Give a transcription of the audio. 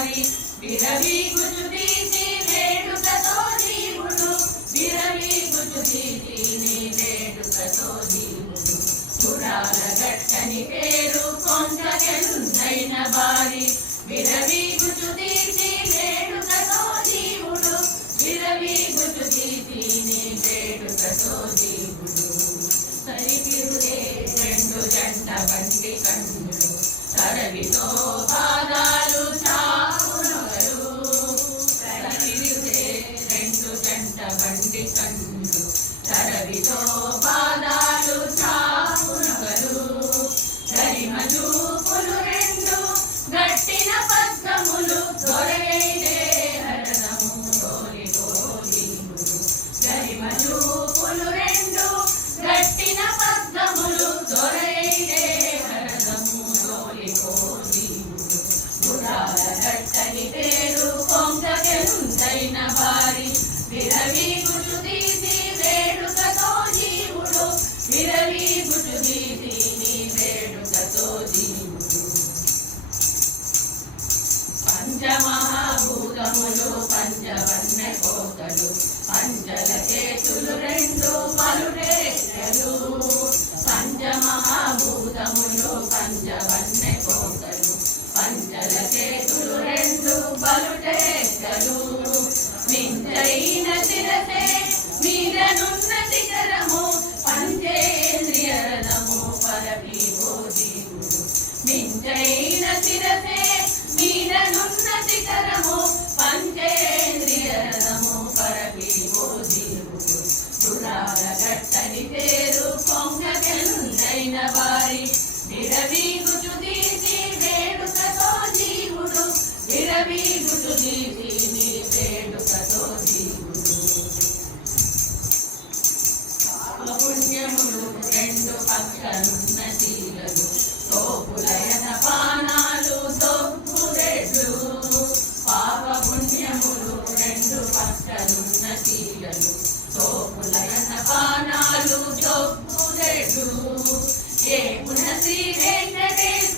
బారి విరవీగుచు తీసి వేడుకతో జీవుడు విరవీగుచు తీసి నీ వేడుకతో జీవుడు పురాల గట్టని పేరు కొండకెలుందైన బారి విరవీగుచు తీసి వేడుకతో జీవుడు విరవీగుచు తీసి నీ వేడుకతో జీవుడు సరిపిరుడే రెండు జంట బండి కన్నులు తరవితో పాదాలు చావునగలు సరిపిరుడే రెండు జంట బండి కన్నులు తరవితో పాదాలు చావునగలు గరిమజూపులు రెండు గట్టిన పద్మములు దొరయైదే హరదము తోలి తోలిములు గరిమజూపులు రెండు గట్టిన పద్మములు దొరయైదే హరదము తోలి తోలిములు గుడాల గట్టని పేరు కొంగకెలుందైన బారి విరవీగుచు తీసి వేడుకతో జీవుడు విరవీగుచు తీసి నీ వేడుకతో జీవుడు పంచమహాభూతములు పంచవన్న కోకలు పంచల చేతులు రెండు పలురేఖలు పంచమహాభూతములు పంచవన్న కోకలు పంచల చేతులు రెండు పలుటేకలు మించైన శిరసే మీరనున్న శిఖరము పంచేంద్రియ రథము పరపీవో జీవుడు మించైన శిరసే మీరనున్న శిఖరము పంచేంద్రియ రథము పరపీవో జీవుడు పురాల గట్టని పేరు కొంగకెలుందైన వారి విరవీగుచు తీసి వేడుకతో జీవుడు విరవీగుచు తీసి నీ వేడుకతో జీవుడు పుణ్యములు రెండు పక్కనున్న శీలలు తోపులయన పానాలు తొప్పురెడ్లు పాప పుణ్యములు రెండు పక్కనున్న శీలలు తోపులయన పానాలు తొప్పురెడ్లు ఏ పున శ్రీ వెంకటేశ్వర